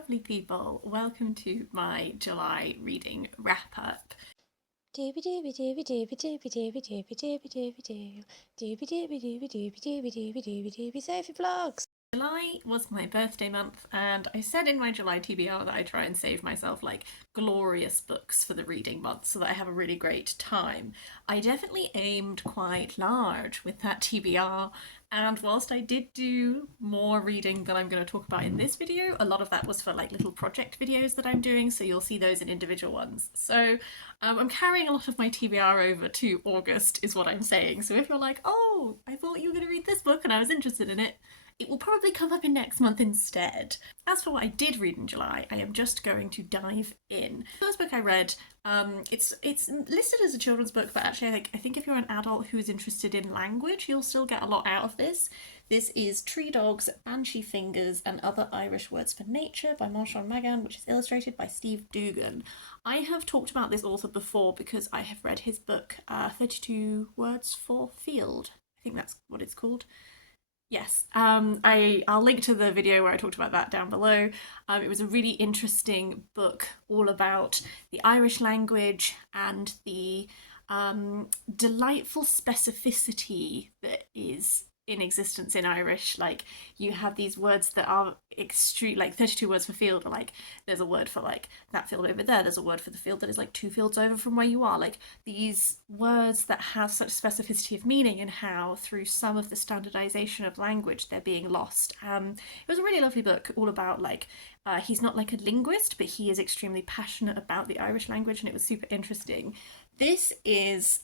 lovely people, welcome to my July reading wrap up. Doobie doobie doobie doobie doobie doobie doobie doobie doobie doo. Doobie doobie doobie doobie doobie doobie doobie doobie Sophie vlogs. July was my birthday month, and I said in my July TBR that I try and save myself like glorious books for the reading month so that I have a really great time. I definitely aimed quite large with that TBR, and whilst I did do more reading than I'm going to talk about in this video, a lot of that was for like little project videos that I'm doing, so you'll see those in individual ones. So I'm carrying a lot of my TBR over to August, is what I'm saying. So if you're like, oh, I thought you were going to read this book and I was interested in it, it will probably come up in next month instead. As for what I did read in July, I am just going to dive in. The first book I read, it's listed as a children's book, but actually I think if you're an adult who is interested in language, you'll still get a lot out of this. This is Tree Dogs, Banshee Fingers and Other Irish Words for Nature by Manchan Magan, which is illustrated by Steve Doogan. I have talked about this author before because I have read his book, 32 Words for Field. I think that's what it's called. Yes, I'll link to the video where I talked about that down below. It was a really interesting book all about the Irish language and the delightful specificity that is in existence in Irish. Like, you have these words that are extreme, like 32 words for field, or like there's a word for like that field over there, there's a word for the field that is like 2 fields over from where you are. Like, these words that have such specificity of meaning, and how through some of the standardization of language they're being lost. It was a really lovely book all about like he's not like a linguist, but he is extremely passionate about the Irish language, and it was super interesting. This is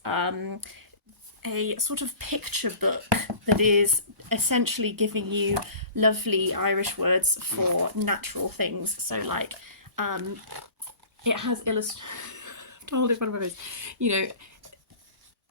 a sort of picture book that is essentially giving you lovely Irish words for natural things. So like it has hold it in front of my face. You know,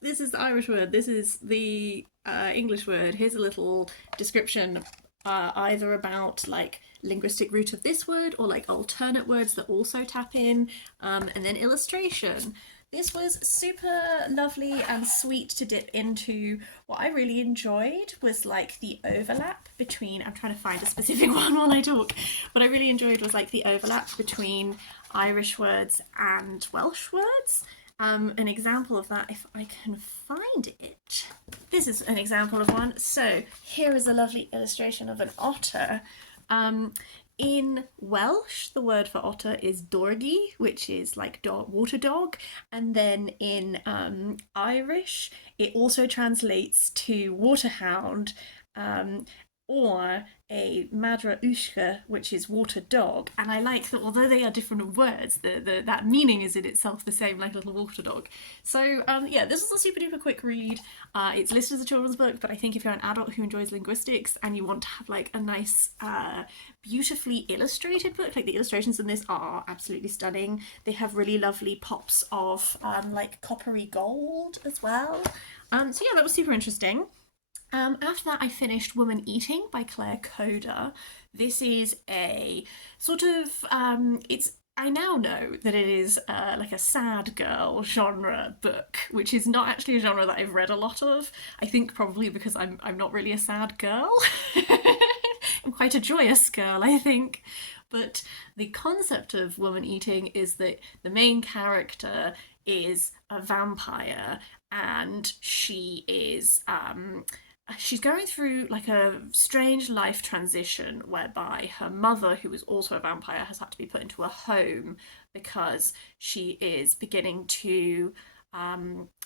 this is the Irish word, this is the English word. Here's a little description either about like linguistic root of this word or like alternate words that also tap in, and then illustration. This was super lovely and sweet to dip into. What I really enjoyed was like the overlap between, I'm trying to find a specific one while I talk, what I really enjoyed was like the overlap between Irish words and Welsh words. An example of that, if I can find it. This is an example of one. So here is a lovely illustration of an otter. In Welsh, the word for otter is dorgi, which is like dog, water dog. And then in Irish, it also translates to waterhound, or a madra ushka, which is water dog. And I like that although they are different words, that meaning is in itself the same, like a little water dog. So yeah, this was a super duper quick read. It's listed as a children's book, but I think if you're an adult who enjoys linguistics and you want to have like a nice beautifully illustrated book, like the illustrations in this are absolutely stunning. They have really lovely pops of like coppery gold as well. So yeah, that was super interesting. After that, I finished Woman Eating by Claire Kohda. This is a sort of, I now know that it is like a sad girl genre book, which is not actually a genre that I've read a lot of. I think probably because I'm not really a sad girl. I'm quite a joyous girl, I think. But the concept of Woman Eating is that the main character is a vampire, and she is she's going through like a strange life transition whereby her mother, who is also a vampire, has had to be put into a home because she is beginning to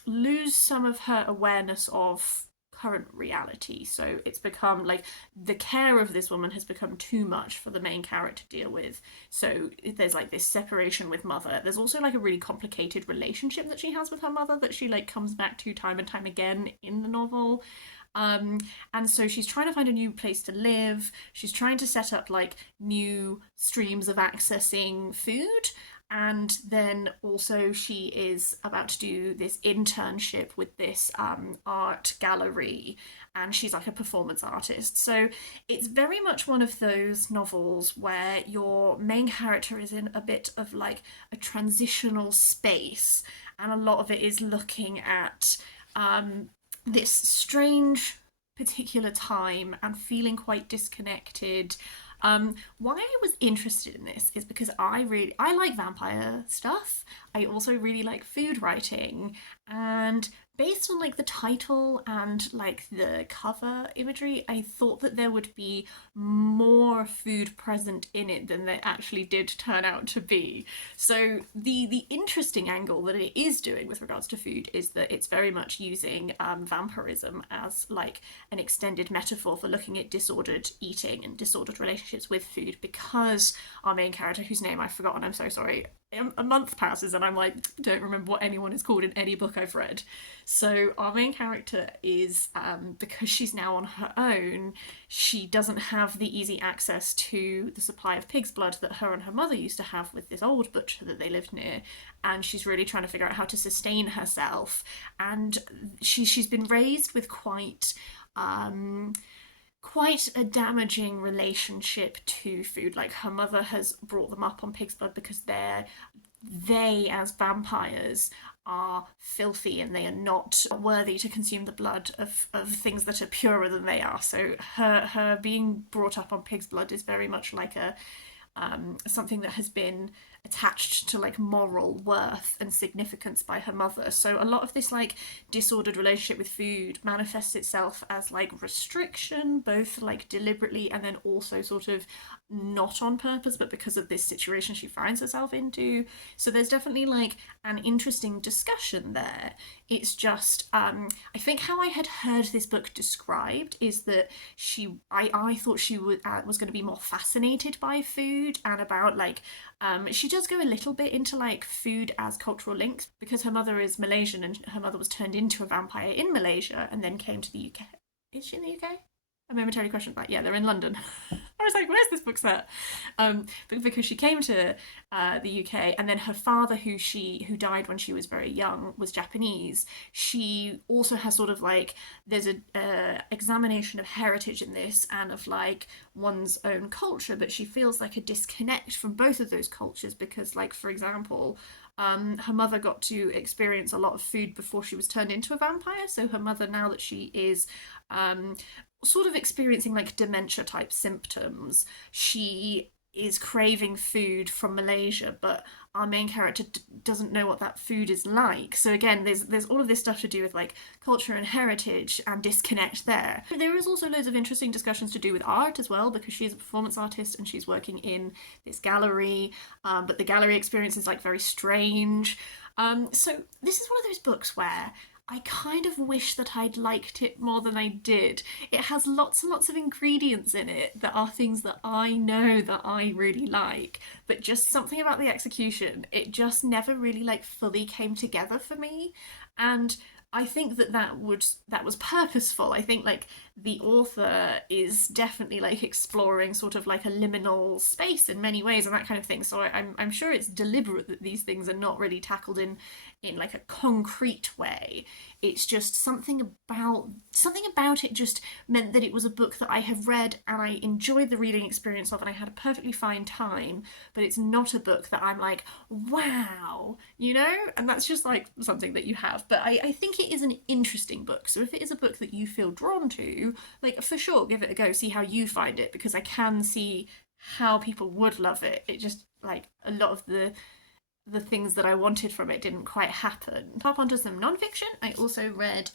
lose some of her awareness of current reality. So it's become like the care of this woman has become too much for the main character to deal with. So there's like this separation with mother. There's also like a really complicated relationship that she has with her mother that she like comes back to time and time again in the novel. And so she's trying to find a new place to live. She's trying to set up like new streams of accessing food. And then also she is about to do this internship with this art gallery, and she's like a performance artist. So it's very much one of those novels where your main character is in a bit of like a transitional space, and a lot of it is looking at this strange particular time and feeling quite disconnected, Why I was interested in this is because I like vampire stuff. I also really like food writing, and based on like the title and like the cover imagery, I thought that there would be more food present in it than there actually did turn out to be. So the interesting angle that it is doing with regards to food is that it's very much using vampirism as like an extended metaphor for looking at disordered eating and disordered relationships with food, because our main character, whose name I've forgotten, I'm so sorry, a month passes and I'm like, don't remember what anyone is called in any book I've read. So our main character is, because she's now on her own, she doesn't have the easy access to the supply of pig's blood that her and her mother used to have with this old butcher that they lived near, and she's really trying to figure out how to sustain herself. And she's been raised with quite a damaging relationship to food. Like, her mother has brought them up on pig's blood because they as vampires are filthy and they are not worthy to consume the blood of things that are purer than they are. So her being brought up on pig's blood is very much like a something that has been attached to like moral worth and significance by her mother. So a lot of this like disordered relationship with food manifests itself as like restriction, both like deliberately and then also sort of not on purpose, but because of this situation she finds herself into. So there's definitely like an interesting discussion there. It's just I think how I had heard this book described is that I thought she was going to be more fascinated by food and about like she does go a little bit into like food as cultural links, because her mother is Malaysian and her mother was turned into a vampire in Malaysia and then came to the UK. Is she in the UK? I momentarily questioned that. Yeah, they're in London. I was like, where's this book set? Because she came to the UK, and then her father, who died when she was very young, was Japanese. She also has sort of like, there's a examination of heritage in this and of like one's own culture, but she feels like a disconnect from both of those cultures because, like, for example, her mother got to experience a lot of food before she was turned into a vampire. So her mother, now that she is sort of experiencing like dementia type symptoms, she is craving food from Malaysia, but our main character doesn't know what that food is like. So again, there's all of this stuff to do with like culture and heritage and disconnect there. There is also loads of interesting discussions to do with art as well, because she's a performance artist and she's working in this gallery, but the gallery experience is like very strange. So this is one of those books where I kind of wish that I'd liked it more than I did. It has lots and lots of ingredients in it that are things that I know that I really like, but just something about the execution, it just never really like fully came together for me. And I think that was purposeful. I think like the author is definitely like exploring sort of like a liminal space in many ways and that kind of thing. So I'm sure it's deliberate that these things are not really tackled in like a concrete way. It's just something about it just meant that it was a book that I have read and I enjoyed the reading experience of and I had a perfectly fine time, but it's not a book that I'm like, wow, you know? And that's just like something that you have. But I think it is an interesting book. So if it is a book that you feel drawn to, like, for sure, give it a go, see how you find it, because I can see how people would love it. It just, like, a lot of the things that I wanted from it didn't quite happen. Pop onto some non-fiction. I also read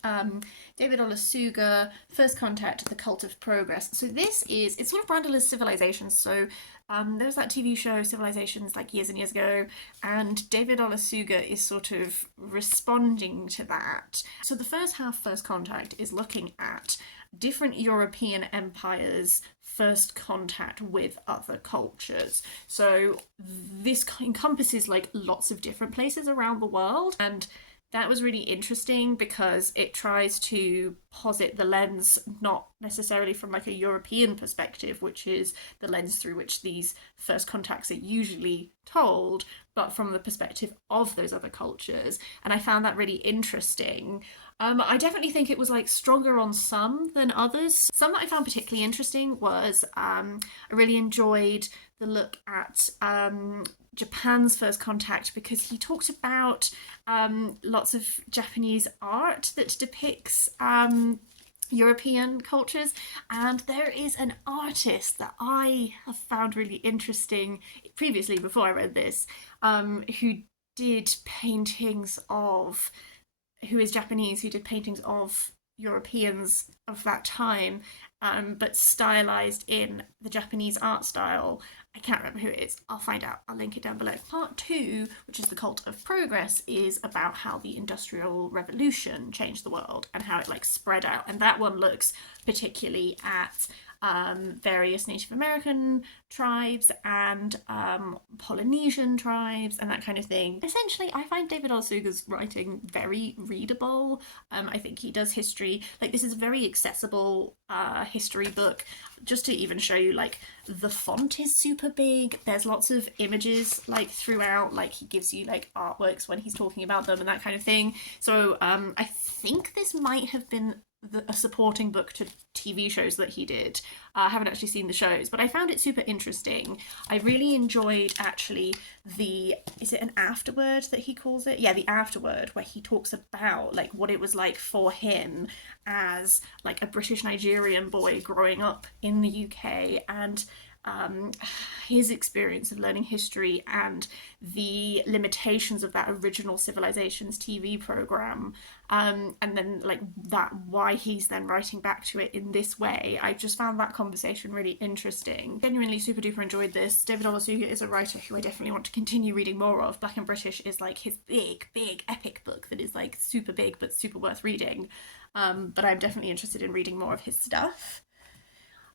David Olusoga, First Contact, The Cult of Progress. So it's sort of branded as Civilisations. So there was that TV show Civilisations like years and years ago, and David Olusoga is sort of responding to that. So the first half, First Contact, is looking at different European empires' first contact with other cultures. So this encompasses like lots of different places around the world, and that was really interesting because it tries to posit the lens not necessarily from like a European perspective, which is the lens through which these first contacts are usually told, but from the perspective of those other cultures. And I found that really interesting. I definitely think it was like stronger on some than others. Some that I found particularly interesting was I really enjoyed the look at Japan's first contact, because he talked about lots of Japanese art that depicts European cultures. And there is an artist that I have found really interesting previously, before I read this, who did paintings of, who is Japanese, who did paintings of Europeans of that time, but stylized in the Japanese art style. I can't remember who it is. I'll find out. I'll link it down below. Part 2, which is The Cult of Progress, is about how the Industrial Revolution changed the world and how it like spread out. And that one looks particularly at various Native American tribes and Polynesian tribes and that kind of thing. Essentially, I find David Olusoga's writing very readable. I think he does history. Like, this is a very accessible history book. Just to even show you, like, the font is super big. There's lots of images, like, throughout. Like, he gives you, like, artworks when he's talking about them and that kind of thing. So I think this might have been a supporting book to TV shows that he did. I haven't actually seen the shows, but I found it super interesting. I really enjoyed actually is it an afterword that he calls it? Yeah, the afterword, where he talks about like what it was like for him as like a British Nigerian boy growing up in the UK, and his experience of learning history and the limitations of that original Civilisations TV program, and then like that, why he's then writing back to it in this way. I just found that conversation really interesting. Genuinely super duper enjoyed this. David Olusoga is a writer who I definitely want to continue reading more of. Black and British is like his big epic book that is like super big but super worth reading. But I'm definitely interested in reading more of his stuff.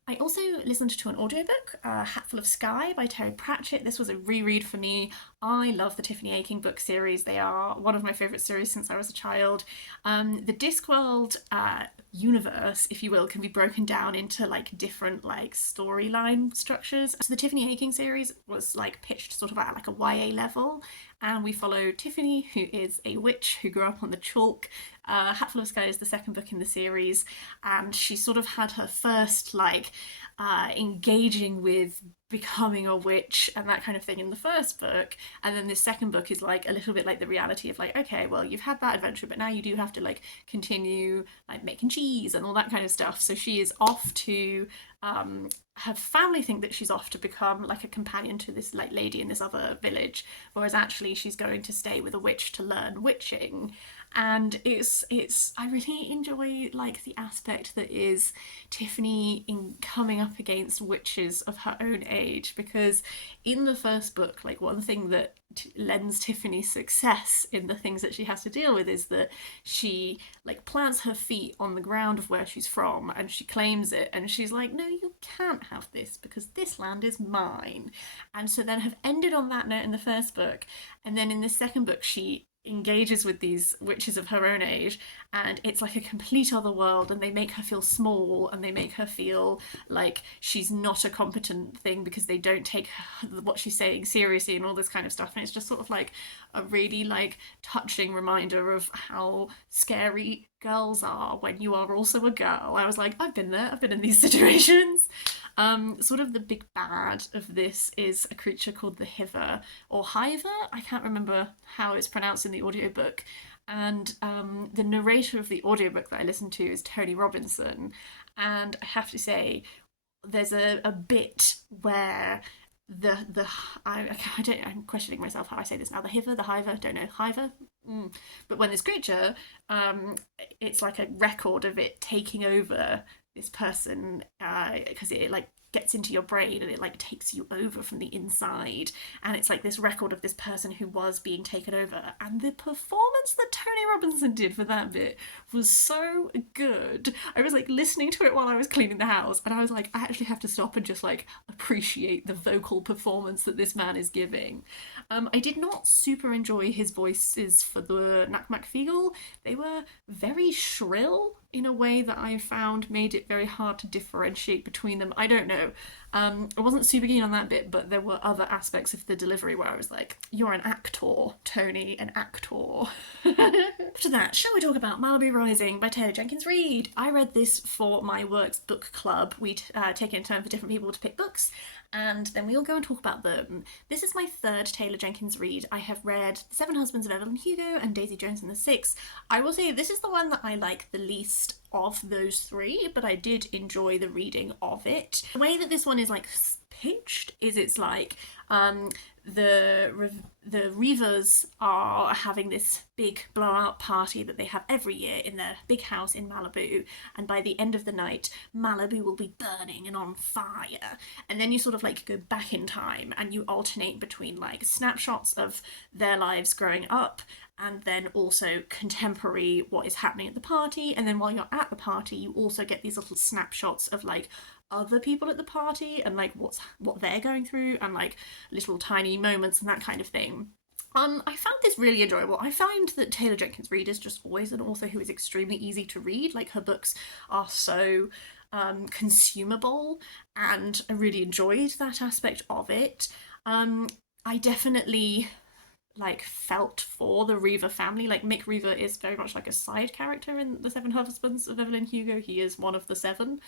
I also listened to an audiobook, Hatful of Sky by Terry Pratchett. This was a reread for me. I love the Tiffany Aching book series. They are one of my favourite series since I was a child. The Discworld universe, if you will, can be broken down into like different like storyline structures. So the Tiffany Aching series was like pitched sort of at like a YA level, and we follow Tiffany, who is a witch who grew up on the chalk. Hatful of Sky is the second book in the series, and she sort of had her first like engaging with becoming a witch and that kind of thing in the first book, and then this second book is like a little bit like the reality of like, okay, well, you've had that adventure, but now you do have to like continue like making cheese and all that kind of stuff. So she is off to her family think that she's off to become like a companion to this like lady in this other village, whereas actually she's going to stay with a witch to learn witching. And it's I really enjoy like the aspect that is Tiffany in coming up against witches of her own age, because in the first book, like one thing that lends Tiffany success in the things that she has to deal with is that she like plants her feet on the ground of where she's from and she claims it, and she's like, no, you can't have this because this land is mine. And so then have ended on that note in the first book, and then in the second book she engages with these witches of her own age, and it's like a complete other world, and they make her feel small and they make her feel like she's not a competent thing because they don't take what she's saying seriously and all this kind of stuff. And it's just sort of like a really like touching reminder of how scary girls are when you are also a girl. I was like, I've been there, I've been in these situations. Sort of the big bad of this is a creature called the Hiver, or Hiver, I can't remember how it's pronounced in the audiobook. And the narrator of the audiobook that I listened to is Tony Robinson. And I have to say, there's a bit where I'm questioning myself how I say this now. The Hiver, the Hiver, don't know, Hiver. But when this creature, it's like a record of it taking over this person, because it like gets into your brain and it like takes you over from the inside, and it's like this record of this person who was being taken over. And the performance that Tony Robinson did for that bit was so good. I was like listening to it while I was cleaning the house, and I was like, I actually have to stop and just like appreciate the vocal performance that this man is giving. I did not super enjoy his voices for the Nakmakfeegle. They were very shrill in a way that I found made it very hard to differentiate between them. I don't know. I wasn't super keen on that bit, but there were other aspects of the delivery where I was like, you're an actor, Tony, an actor. After that, shall we talk about Malibu Rising by Taylor Jenkins Reid? I read this for my work's book club. We'd take it in turn for different people to pick books, and then we all go and talk about them. This is my third Taylor Jenkins read. I have read The Seven Husbands of Evelyn Hugo and Daisy Jones and the Six. I will say this is the one that I like the least of those three, but I did enjoy the reading of it. The way that this one is like pitched is it's like the Reivers are having this big blowout party that they have every year in their big house in Malibu, and by the end of the night Malibu will be burning and on fire. And then you sort of like go back in time and you alternate between like snapshots of their lives growing up and then also contemporary what is happening at the party. And then while you're at the party you also get these little snapshots of like other people at the party and like what they're going through and like little tiny moments and that kind of thing. I found this really enjoyable. I find that Taylor Jenkins Reid is just always an author who is extremely easy to read. Like her books are so consumable, and I really enjoyed that aspect of it. I definitely like felt for the Reaver family. Like Mick Reaver is very much like a side character in The Seven Husbands of Evelyn Hugo. He is one of the seven.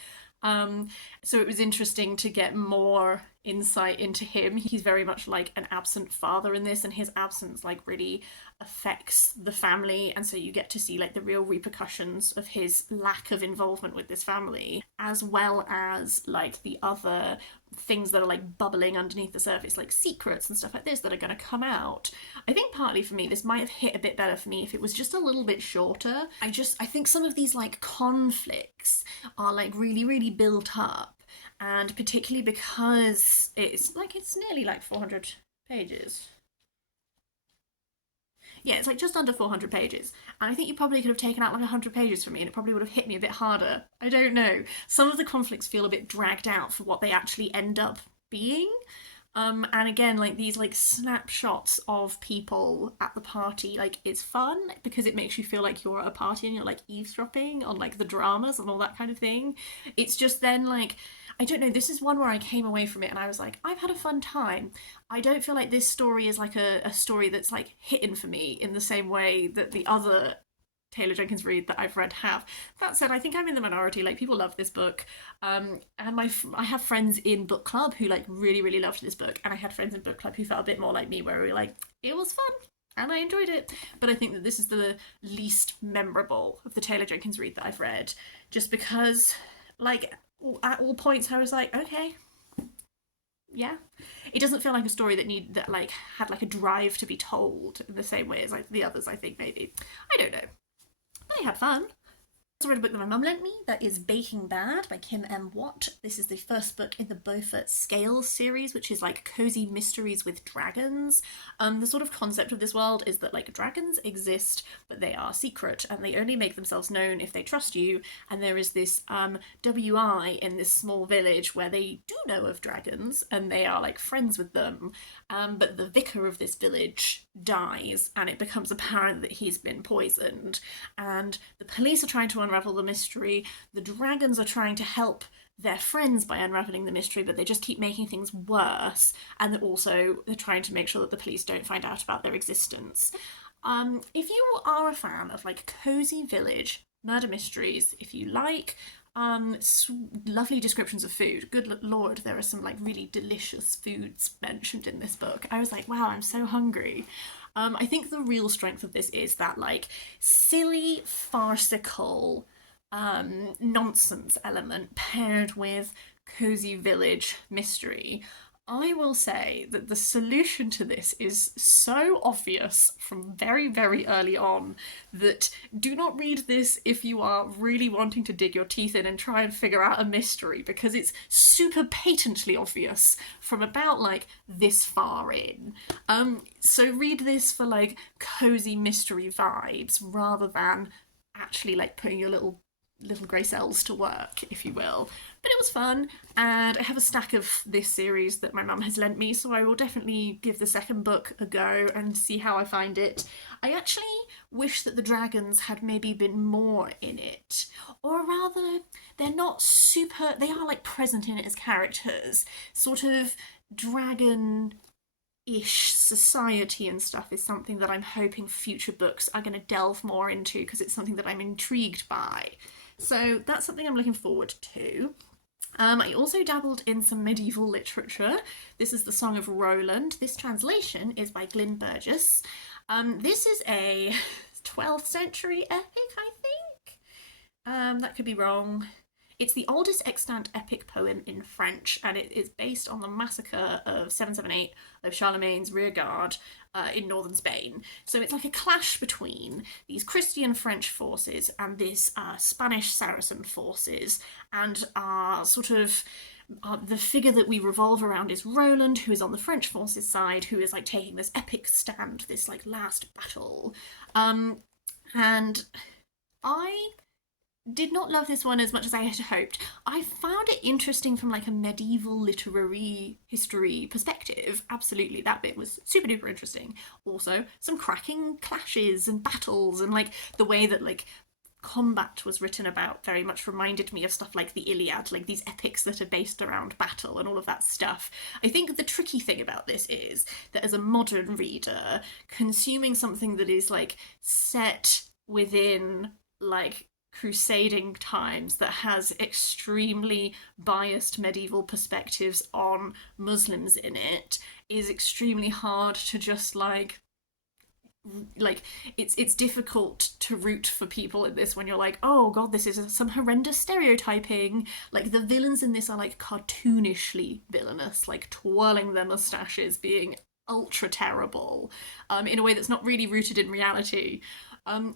So it was interesting to get more insight into him. He's very much like an absent father in this, and his absence like really affects the family, and so you get to see like the real repercussions of his lack of involvement with this family, as well as like the other things that are like bubbling underneath the surface, like secrets and stuff like this that are going to come out. I think partly for me this might have hit a bit better for me if it was just a little bit shorter. I think some of these like conflicts are like really built up, and particularly because it's nearly like 400 pages. Yeah, it's like just under 400 pages. And I think you probably could have taken out like 100 pages for me and it probably would have hit me a bit harder. I don't know. Some of the conflicts feel a bit dragged out for what they actually end up being. And again, like these like snapshots of people at the party, like it's fun because it makes you feel like you're at a party and you're like eavesdropping on like the dramas and all that kind of thing. It's just then like, I don't know, this is one where I came away from it and I was like, I've had a fun time. I don't feel like this story is like a story that's like hitting for me in the same way that the other Taylor Jenkins Reid that I've read have. That said, I think I'm in the minority. Like people love this book, and I have friends in book club who like really loved this book, and I had friends in book club who felt a bit more like me, where we were like, it was fun and I enjoyed it. But I think that this is the least memorable of the Taylor Jenkins Reid that I've read, just because like at all points I was like, okay, yeah, it doesn't feel like a story that like had like a drive to be told in the same way as like the others. I think maybe, I don't know. I had fun. I also read a book that my mum lent me that is Baking Bad by Kim M. Watt. This is the first book in the Beaufort Scales series, which is like cozy mysteries with dragons. The sort of concept of this world is that like dragons exist, but they are secret and they only make themselves known if they trust you. And there is this WI in this small village where they do know of dragons and they are like friends with them. But the vicar of this village dies and it becomes apparent that he's been poisoned. And the police are trying to unravel the mystery. The dragons are trying to help their friends by unraveling the mystery, but they just keep making things worse. And they're trying to make sure that the police don't find out about their existence. If you are a fan of like cozy village murder mysteries, if you like lovely descriptions of food, good lord, there are some like really delicious foods mentioned in this book. I was like, wow, I'm so hungry. I think the real strength of this is that like silly, farcical nonsense element paired with cozy village mystery. I will say that the solution to this is so obvious from very early on that do not read this if you are really wanting to dig your teeth in and try and figure out a mystery, because it's super patently obvious from about like this far in. So read this for like cozy mystery vibes rather than actually like putting your little grey cells to work, if you will. But it was fun, and I have a stack of this series that my mum has lent me, so I will definitely give the second book a go and see how I find it. I actually wish that the dragons had maybe been more in it, or rather, they're not super, they are like present in it as characters, sort of dragon ish society and stuff is something that I'm hoping future books are going to delve more into, because it's something that I'm intrigued by. So that's something I'm looking forward to. I also dabbled in some medieval literature. This is The Song of Roland. This translation is by Glynn Burgess. This is a 12th century epic, I think. That could be wrong. It's the oldest extant epic poem in French, and it is based on the massacre of 778 of Charlemagne's rearguard in northern Spain. So it's like a clash between these Christian French forces and this Spanish Saracen forces, and the figure that we revolve around is Roland, who is on the French forces side, who is like taking this epic stand, this like last battle. And I did not love this one as much as I had hoped. I found it interesting from like a medieval literary history perspective. Absolutely, that bit was super duper interesting. Also, some cracking clashes and battles, and like the way that like combat was written about very much reminded me of stuff like the Iliad, like these epics that are based around battle and all of that stuff. I think the tricky thing about this is that as a modern reader, consuming something that is like set within like crusading times that has extremely biased medieval perspectives on Muslims in it is extremely hard to just like it's difficult to root for people in this when you're like, oh god, this is some horrendous stereotyping. Like the villains in this are like cartoonishly villainous, like twirling their mustaches, being ultra terrible, in a way that's not really rooted in reality.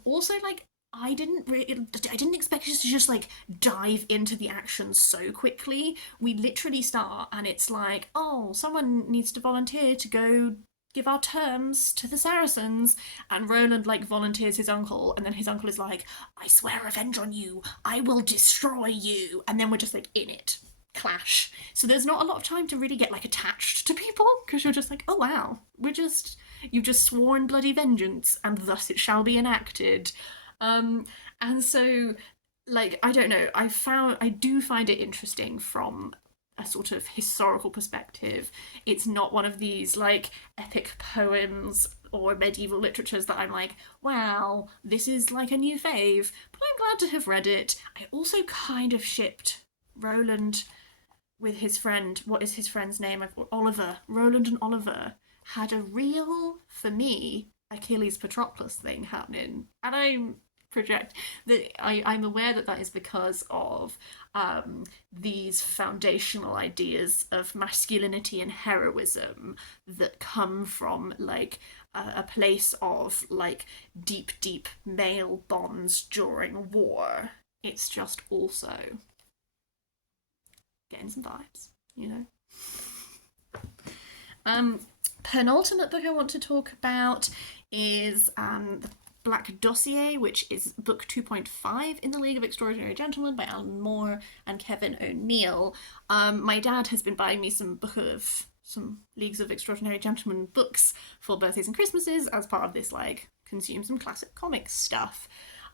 Also, like I didn't expect us to just like dive into the action so quickly. We literally start and it's like, oh, someone needs to volunteer to go give our terms to the Saracens. And Roland like volunteers his uncle, and then his uncle is like, I swear revenge on you, I will destroy you. And then we're just like in it. Clash. So there's not a lot of time to really get like attached to people, because you're just like, oh wow, you've just sworn bloody vengeance, and thus it shall be enacted. And so like I don't know, I do find it interesting from a sort of historical perspective. It's not one of these like epic poems or medieval literatures that I'm like, wow, this is like a new fave, but I'm glad to have read it. I also kind of shipped Roland with his friend. What is his friend's name? Oliver. Roland and Oliver had a real, for me, Achilles Patroclus thing happening, and I'm aware that that is because of these foundational ideas of masculinity and heroism that come from like a place of like deep, deep male bonds during war. It's just also getting some vibes, you know. Penultimate book I want to talk about is the Black Dossier, which is book 2.5 in the League of Extraordinary Gentlemen by Alan Moore and Kevin O'Neill. My dad has been buying me some Leagues of Extraordinary Gentlemen books for birthdays and Christmases as part of this like consume some classic comics stuff.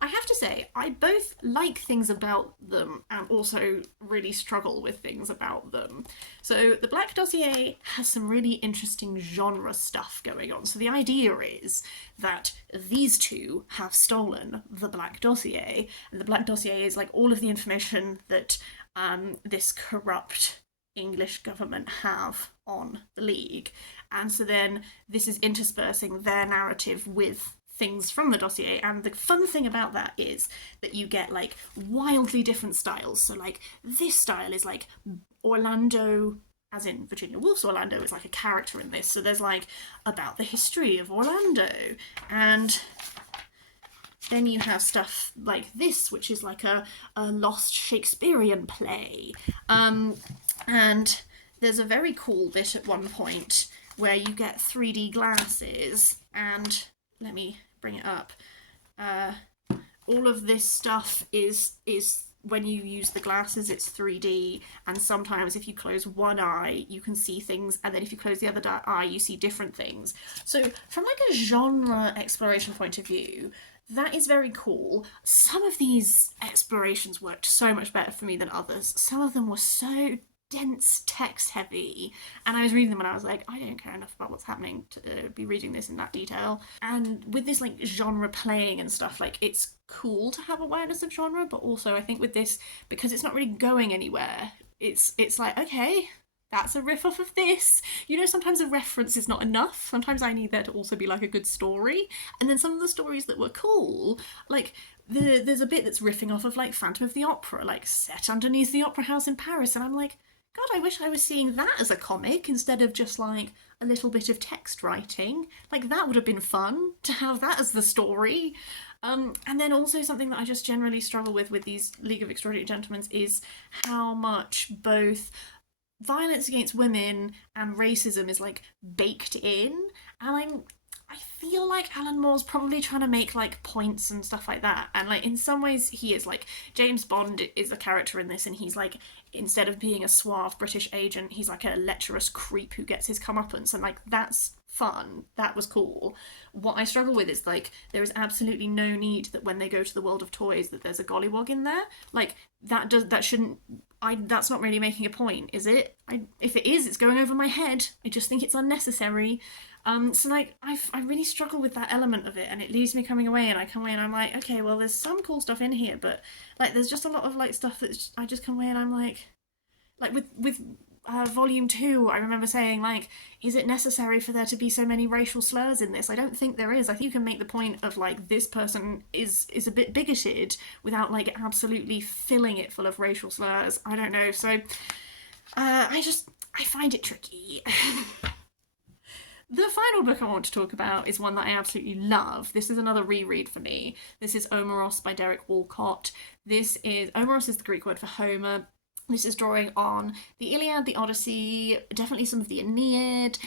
I have to say, I both like things about them and also really struggle with things about them. So the Black Dossier has some really interesting genre stuff going on. So the idea is that these two have stolen the Black Dossier, and the Black Dossier is like all of the information that this corrupt English government have on the League. And so then this is interspersing their narrative with things from the dossier, and the fun thing about that is that you get like wildly different styles. So like this style is like Orlando, as in Virginia Woolf's Orlando, is like a character in this. So there's like about the history of Orlando, and then you have stuff like this, which is like a lost Shakespearean play. And there's a very cool bit at one point where you get 3D glasses, and let me bring it up. All of this stuff is when you use the glasses, it's 3D, and sometimes if you close one eye, you can see things, and then if you close the other eye, you see different things. So from like a genre exploration point of view, that is very cool. Some of these explorations worked so much better for me than others. Some of them were so dense text heavy, and I was reading them and I was like, I don't care enough about what's happening to be reading this in that detail. And with this like genre playing and stuff, like it's cool to have awareness of genre, but also I think with this, because it's not really going anywhere, it's like, okay, that's a riff off of this. You know, sometimes a reference is not enough. Sometimes I need there to also be like a good story. And then some of the stories that were cool, like there's a bit that's riffing off of like Phantom of the Opera, like set underneath the Opera House in Paris, and I'm like, God, I wish I was seeing that as a comic instead of just like a little bit of text writing. Like that would have been fun to have that as the story. And then also something that I just generally struggle with these League of Extraordinary Gentlemen is how much both violence against women and racism is like baked in, and I feel like Alan Moore's probably trying to make like points and stuff like that, and like in some ways he is. Like James Bond is a character in this, and he's like, instead of being a suave British agent, he's like a lecherous creep who gets his comeuppance, and like that's fun. That was cool. What I struggle with is like there is absolutely no need that when they go to the world of toys that there's a gollywog in there. Like that shouldn't. That's not really making a point, is it? If it is, it's going over my head. I just think it's unnecessary. So like I really struggle with that element of it, and it leaves me coming away, and I come away and I'm like, okay, well there's some cool stuff in here, but like there's just a lot of like stuff that I just come away and I'm like with volume 2, I remember saying like, is it necessary for there to be so many racial slurs in this? I don't think there is. I think you can make the point of like this person is a bit bigoted without like absolutely filling it full of racial slurs. I don't know. So I find it tricky. The final book I want to talk about is one that I absolutely love. This is another reread for me. This is Omeros by Derek Walcott. Omeros is the Greek word for Homer. This is drawing on the Iliad, the Odyssey, definitely some of the Aeneid.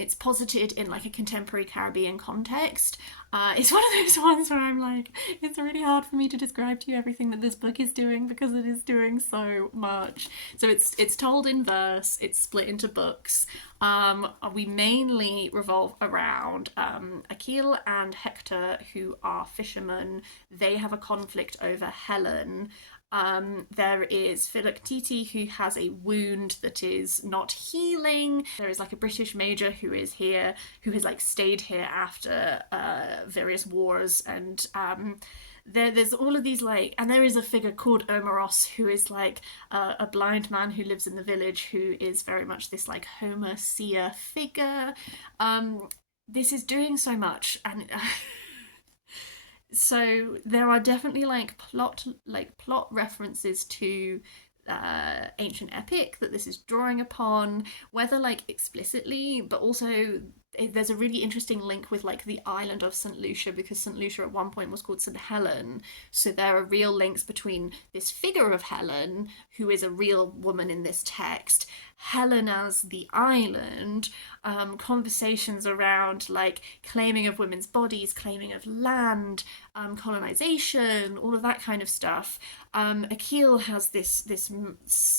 It's posited in like a contemporary Caribbean context. It's one of those ones where I'm like, it's really hard for me to describe to you everything that this book is doing because it is doing so much. So it's told in verse, it's split into books. We mainly revolve around Achille and Hector, who are fishermen. They have a conflict over Helen. There is Philoctete, who has a wound that is not healing. There is like a British major who is here, who has like stayed here after various wars, and there's all of these like, and there is a figure called Omeros, who is like a blind man who lives in the village, who is very much this like Homer seer figure. This is doing so much, and so there are definitely like plot references to ancient epic that this is drawing upon, whether like explicitly, but also there's a really interesting link with like the island of St. Lucia, because St. Lucia at one point was called St. Helen. So there are real links between this figure of Helen, who is a real woman in this text, Helen as the island, conversations around like claiming of women's bodies, claiming of land, colonization, all of that kind of stuff. Achille has this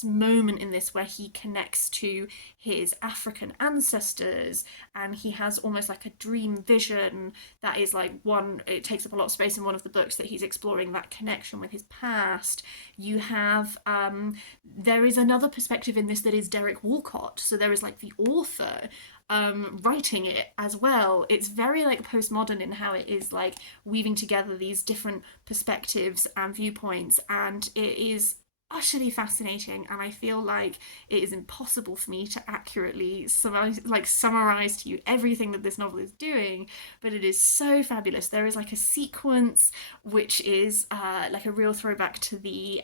moment in this where he connects to his African ancestors, and he has almost like a dream vision that is like it takes up a lot of space in one of the books, that he's exploring that connection with his past. You have there is another perspective in this that is Derek Walcott, so there is like the author writing it as well. It's very like postmodern in how it is like weaving together these different perspectives and viewpoints, and it is utterly fascinating, and I feel like it is impossible for me to accurately summarize to you everything that this novel is doing, but it is so fabulous. There is like a sequence which is like a real throwback to the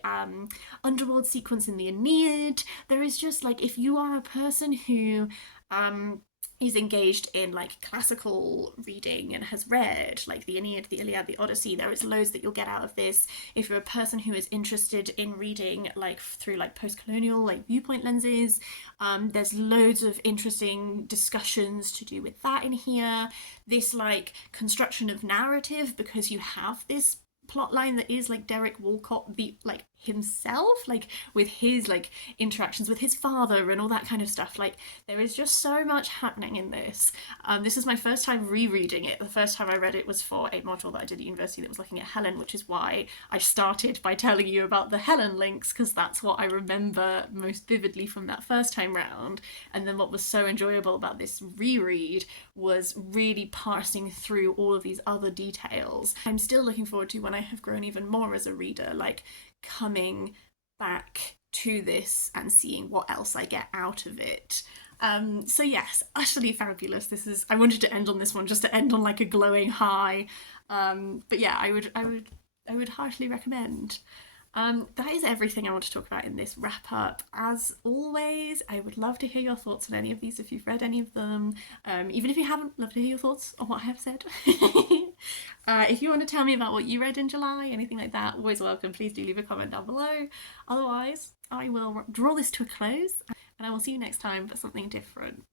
underworld sequence in the Aeneid. There is just like, if you are a person who is engaged in like classical reading and has read like the Aeneid, the Iliad, the Odyssey, there is loads that you'll get out of this. If you're a person who is interested in reading like through like post-colonial like viewpoint lenses, there's loads of interesting discussions to do with that in here. This like construction of narrative, because you have this plotline that is like Derek Walcott like himself, like with his like interactions with his father and all that kind of stuff. Like there is just so much happening in this. This is my first time rereading it. The first time I read it was for a module that I did at university that was looking at Helen, which is why I started by telling you about the Helen links, because that's what I remember most vividly from that first time round. And then what was so enjoyable about this reread was really parsing through all of these other details. I'm still looking forward to, when I have grown even more as a reader, like coming back to this and seeing what else I get out of it. So yes, utterly fabulous. I wanted to end on this one just to end on like a glowing high. But yeah, I would I would heartily recommend. That is everything I want to talk about in this wrap up. As always, I would love to hear your thoughts on any of these if you've read any of them. Even if you haven't, love to hear your thoughts on what I have said. If you want to tell me about what you read in July, anything like that, always welcome. Please do leave a comment down below. Otherwise, I will draw this to a close and I will see you next time for something different.